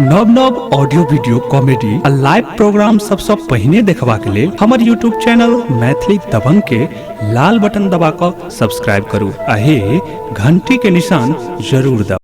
नव नव audio video comedy आ live programme सबसे पहिने देखबा के लेल हमर यूट्यूब चैनल मैथिली दबंग के लाल बटन दबा कर सब्सक्राइब करू आ हे घंटी के निशान जरूर दबाऊ।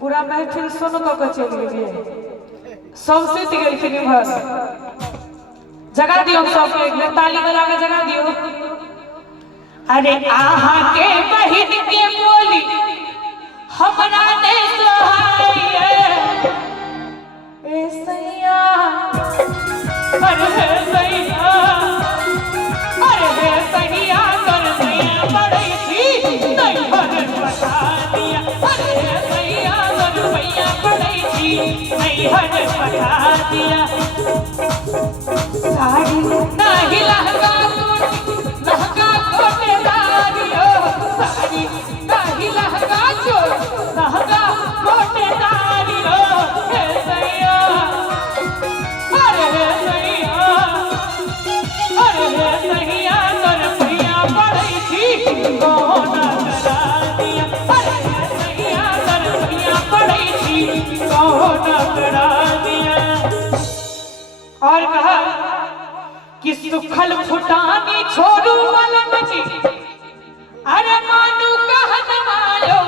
पूरा महफिल सुन के चल गेलिए सबसे तिगल फिल्म भर जगह दियो सबके एक बेर ताली बजा के जगह दियो। अरे आहा के बहिन के बोली हमरा ने सोहाई ए सैया अरे हे सैया अरे हे सैया कर सैया बड़ई थी नहीं भर बता दिया अरे हे सैया कर सैया बड़ई थी नहीं भर बता दिया साड़ी नाही लहंगा लहंगा कोटे दारियो साड़ी नाही लहंगा चोर लहंगा कोटे दारियो हे सैया अरे हे सैया अरे हे सैया कर सैया बड़ई थी कौन करा दिया अरे हे सैया कर सैया बड़ई थी कौन करा दिया। और कहा कि सुखल फुटानी छोड़ू वाला मची अरे मानू कहन मायो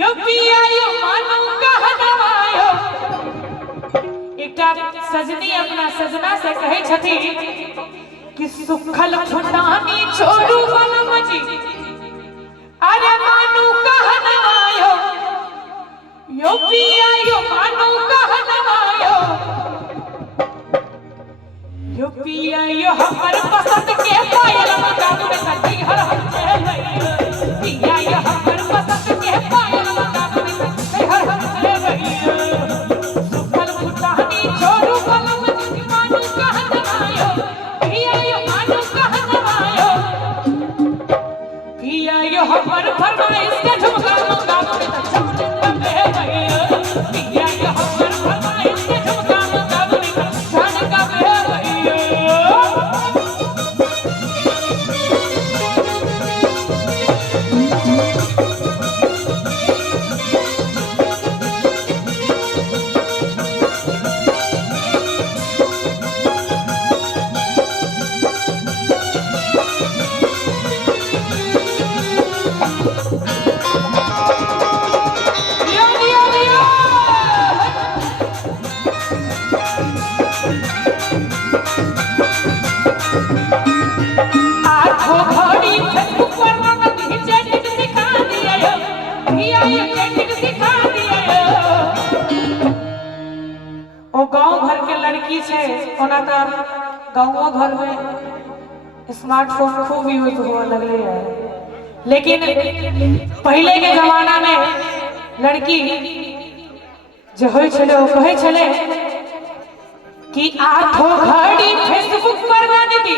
यो पिया यो मानू कहन मायो। एकटा सजनी अपना सजना से कहे छथि कि सुखल फुटानी छोड़ू वाला मची अरे मानू कहन मायो यो पिया यो मानू कहन मायो यो पिया यो हमर पसंद के पायल लगाऊ रे कटी हर हम चले पिया यो हमर पसंद के पायल लगाऊ रे कटी हर हम चले सुखल फुटानी छोड़ू बलम मानू कहन आयो पिया यो मानू कहन आयो पिया यो हमर फरमाइश के झुमका लगाऊ रे कटी बे भैया पिया यो हमर फरमाइश के झुमका लगाऊ रे कटी का बे गाँव घर में स्मार्टफोन खूब यूज होने लगे है, लेकिन पहले के जमाना में लड़की जे होय छले ओ कहै छले कि आठो घड़ी फेसबुक पर ना दी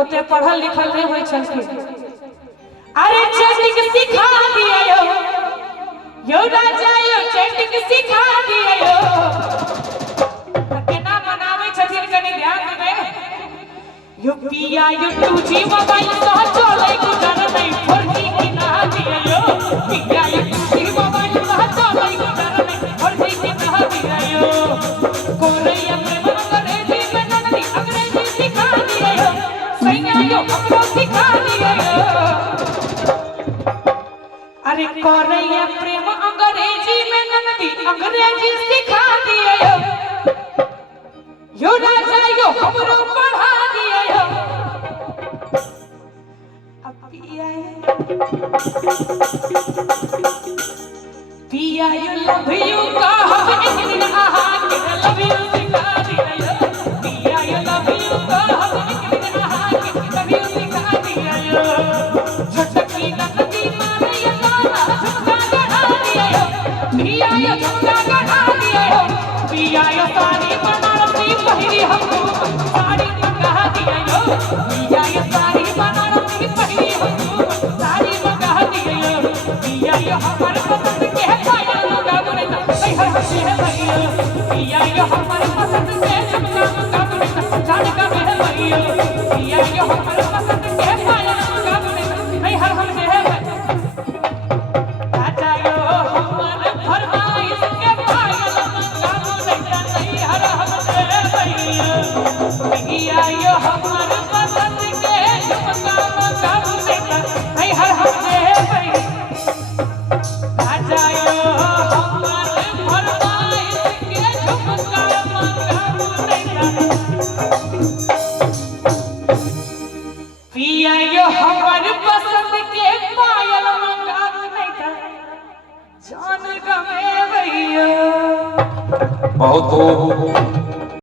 ओते पढ़ल लिखल नहीं होय छलखिन। अरे चैटिंग सिखा दिया यो राजा यो चैटिंग सिखा दिया केना बनावे छथिन कनी ध्यान देबे। यो पिया यो 2G मोबाइल तो चले गुजर नहीं 4G की ना दिया यो पिया यो 2G मोबाइल तो चले गुजर नहीं 4G की ना दिया यो कोरिया प्रेम अंग्रेजी में नदी अंग्रेजी सिखा दिया यो सैया यो हमको सिखा दिया यो। अरे कोरिया प्रेम अंग्रेजी में नदी अंग्रेजी सिखा दिया यो राजा यो हमरो पढ़ा दिया यो। अब पिया यो लव यू का हम एक दिन आहा के लव यू सिखा दिया यो पिया यो लव यू का हम एक दिन आहा के लव यू सिखा दिया यो। झटकी नदी मारे यो लाला झुमका गढ़ा दिया यो पिया यो झुमका गढ़ा दिया यो पिया यो साड़ी बनारसी पहिरी हमको साड़ी मंगा दिया यो पिया यो साड़ी बनारसी पहिरी हमको साड़ी मंगा दिया यो पिया यो हमारे पसंद के है पायल मंगा बोले तो नहीं हर हंसी है भैया पिया यो हमारे पसंद के झुमका मंगा बोले तो साड़ी का है भैया पिया यो हमारे पसंद के है पायल मंगा बोले तो नहीं हर हंसी है राजा यो हमारे फरमाइश के पायल मंगा बोले तो नहीं हर हंसी है भैया पिया यो हमारे पसंद के झुमका मंगा बोले तो नहीं हर हंसी है भैया राजा यो हमारे फरमाइश के झुमका मंगा बोले तो पिया यो हमारे पसंद के पायल मंगा बोले तो जान गमे भैया। बहुत